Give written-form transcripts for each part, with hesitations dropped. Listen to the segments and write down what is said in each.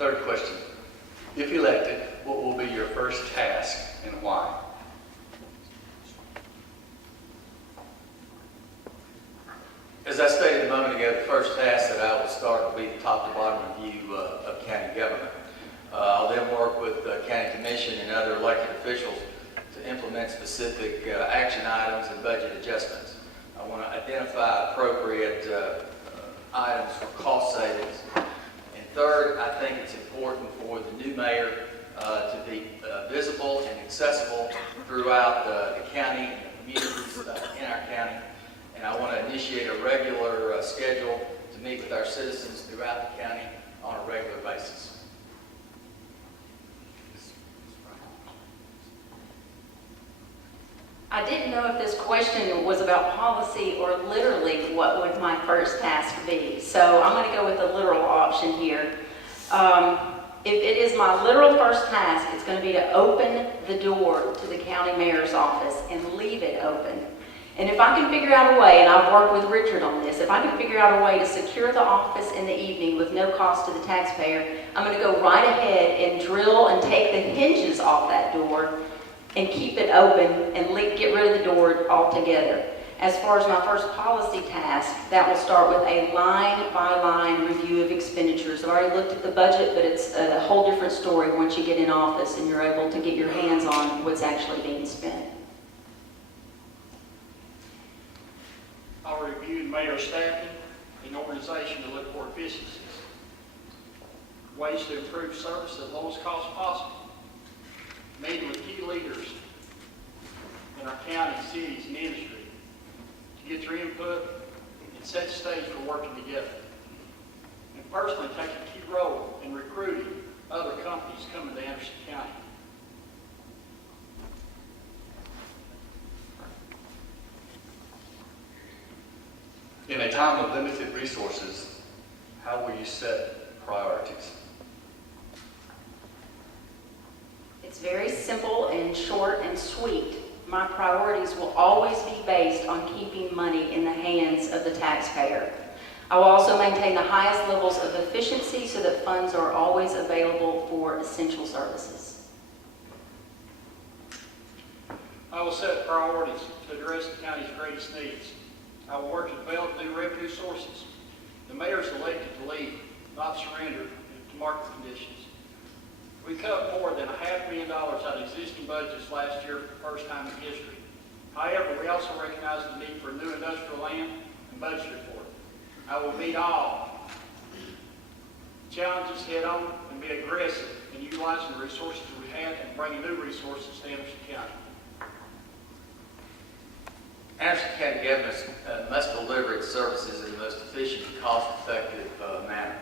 Third question. If elected, what will be your first task and why? As I stated a moment ago, the first task that I will start will be the top to bottom review of county government. I'll then work with the county commission and other elected officials to implement specific action items and budget adjustments. I want to identify appropriate items for cost savings. And third, I think it's important for the new mayor to be visible and accessible throughout the county and the communities in our county. And I want to initiate a regular schedule to meet with our citizens throughout the county on a regular basis. I didn't know if this question was about policy or literally what would my first task be. So I'm going to go with the literal option here. If it is my literal first task, it's going to be to open the door to the county mayor's office and leave it open. And if I can figure out a way, and I've worked with Richard on this, if I can figure out a way to secure the office in the evening with no cost to the taxpayer, I'm going to go right ahead and drill and take the hinges off that door and keep it open and get rid of the door altogether. As far as my first policy task, that will start with a line-by-line review of expenditures. I've already looked at the budget, but it's a whole different story once you get in office and you're able to get your hands on what's actually being spent. I'll review the mayor's staffing and organization to look for efficiencies, ways to improve service at the lowest cost possible, meeting with key leaders in our county, cities, and industry to get their input and set the stage for working together. And personally take a key role in recruiting other companies coming to Anderson County. In a time of limited resources, how will you set priorities? It's very simple and short and sweet. My priorities will always be based on keeping money in the hands of the taxpayer. I will also maintain the highest levels of efficiency so that funds are always available for essential services. I will set priorities to address the county's greatest needs. I will work to develop new revenue sources. The mayor is elected to lead, not surrender to market conditions. We cut more than $500,000 out of existing budgets last year for the first time in history. However, we also recognize the need for new industrial land and budgeted for it. I will meet all challenges head on and be aggressive in utilizing the resources we have and bringing new resources to Anderson County. Anderson County government must deliver its services in the most efficient and cost-effective manner,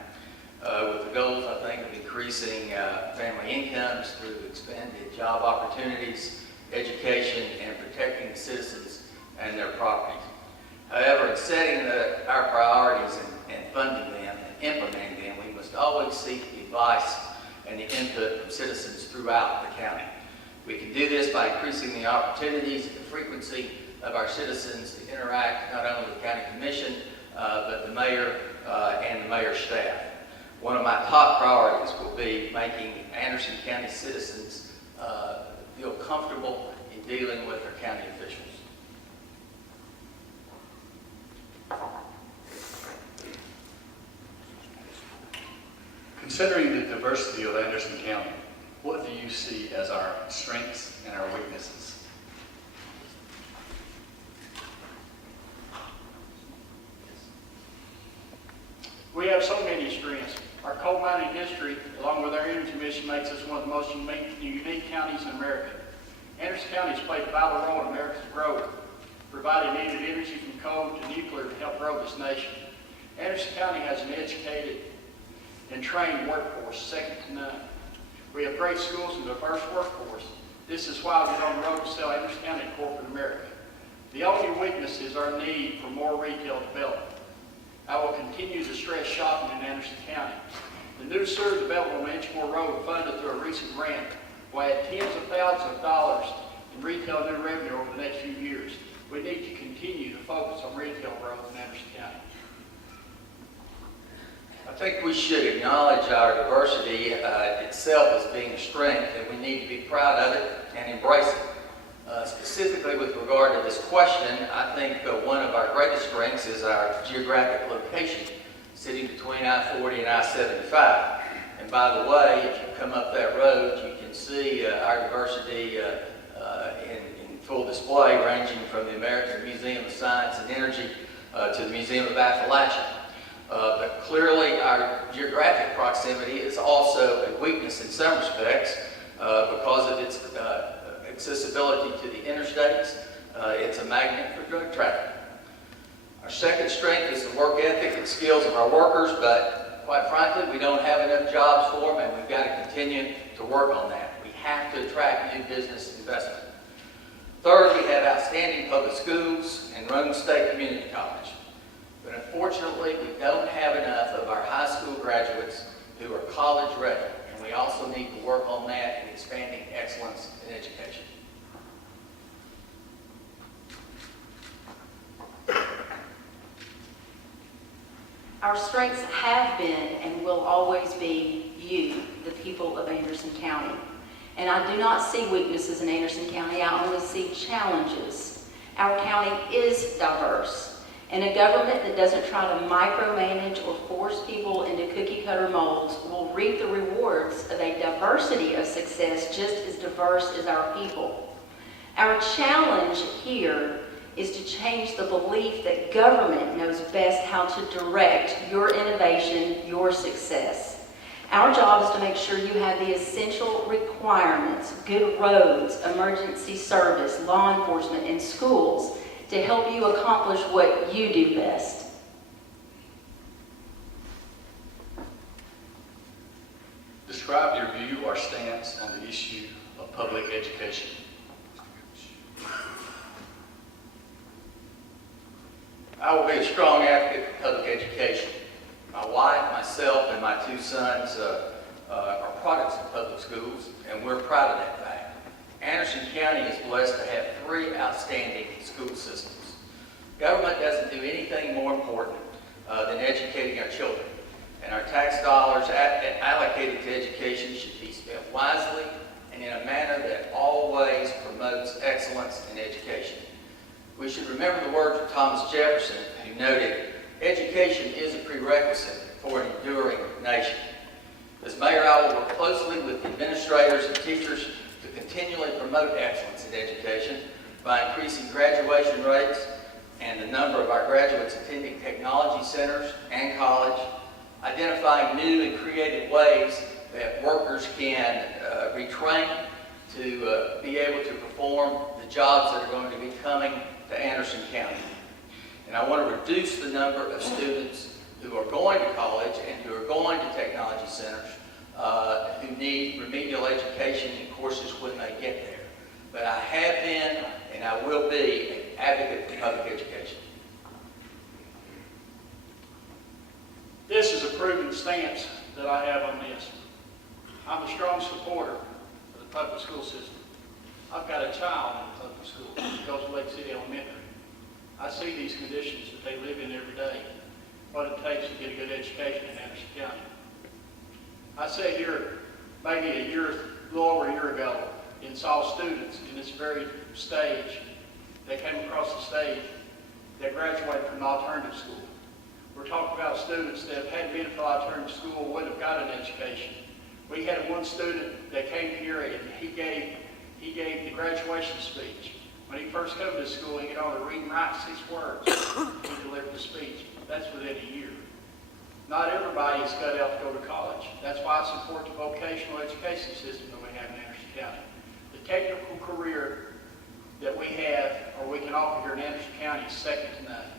with the goals, I think, of increasing family incomes through expanded job opportunities, education, and protecting the citizens and their properties. However, in setting our priorities and funding them and implementing them, we must always seek the advice and the input from citizens throughout the county. We can do this by increasing the opportunities and the frequency of our citizens to interact not only with the county commission, but the mayor and the mayor's staff. One of my top priorities will be making Anderson County citizens feel comfortable in dealing with their county officials. Considering the diversity of Anderson County, what do you see as our strengths and our weaknesses? We have so many strengths. Our coal mining history, along with our energy mission, makes us one of the most unique counties in America. Anderson County has played a vital role in America's growth, providing needed energy from coal to nuclear to help grow this nation. Anderson County has an educated and trained workforce, second to none. We have great schools and a diverse workforce. This is why we get on the road to sell Anderson County to corporate America. The only weakness is our need for more retail development. I will continue to stress shopping in Anderson County. The new sewer development on Inchmore Road, funded through a recent grant, will add tens of thousands of dollars in retail new revenue over the next few years. We need to continue to focus on retail growth in Anderson County. I think we should acknowledge our diversity itself as being a strength, and we need to be proud of it and embrace it. Specifically with regard to this question, I think one of our greatest strengths is our geographic location, sitting between I-40 and I-75. And by the way, if you come up that road, you can see our diversity in full display, ranging from the American Museum of Science and Energy to the Museum of Appalachia. But clearly, our geographic proximity is also a weakness in some respects because of its accessibility to the interstates. It's a magnet for drug trafficking. Our second strength is the work ethic and skills of our workers, but quite frankly, we don't have enough jobs for them, and we've got to continue to work on that. We have to attract new business investment. Third, we have outstanding public schools and Rome State Community College. But unfortunately, we don't have enough of our high school graduates who are college ready, and we also need to work on that in expanding excellence in education. Our strengths have been and will always be you, the people of Anderson County. And I do not see weaknesses in Anderson County, I only see challenges. Our county is diverse, and a government that doesn't try to micromanage or force people into cookie-cutter molds will reap the rewards of a diversity of success just as diverse as our people. Our challenge here is to change the belief that government knows best how to direct your innovation, your success. Our job is to make sure you have the essential requirements, good roads, emergency service, law enforcement, and schools to help you accomplish what you do best. Describe your view or stance on the issue of public education. I will be a strong advocate for public education. My wife, myself, and my two sons are products of public schools, and we're proud of that fact. Anderson County is blessed to have 3 outstanding school systems. Government doesn't do anything more important than educating our children, and our tax dollars allocated to education should be spent wisely and in a manner that always promotes excellence in education. We should remember the words of Thomas Jefferson, who noted, "Education is a prerequisite for an enduring nation." As mayor, I will work closely with administrators and teachers to continually promote excellence in education by increasing graduation rates and the number of our graduates attending technology centers and college, identifying new and creative ways that workers can retrain to be able to perform the jobs that are going to be coming to Anderson County. And I want to reduce the number of students who are going to college and who are going to technology centers who need remedial education and courses when they get there. But I have been and I will be an advocate for public education. This is a proven stance that I have on this. I'm a strong supporter of the public school system. I've got a child in the public school. She goes to Lake City Elementary. I see these conditions that they live in every day, what it takes to get a good education in Anderson County. I sat here maybe a little over a year ago and saw students in this very stage that came across the stage that graduated from an alternative school. We're talking about students that had been to alternative school, wouldn't have got an education. We had one student that came here and he gave the graduation speech. When he first came to school, he could only read and write 6 words. He delivered the speech. That's within a year. Not everybody is cut out to go to college. That's why I support the vocational education system that we have in Anderson County. The technical career that we have, or we can offer here in Anderson County, is second to none.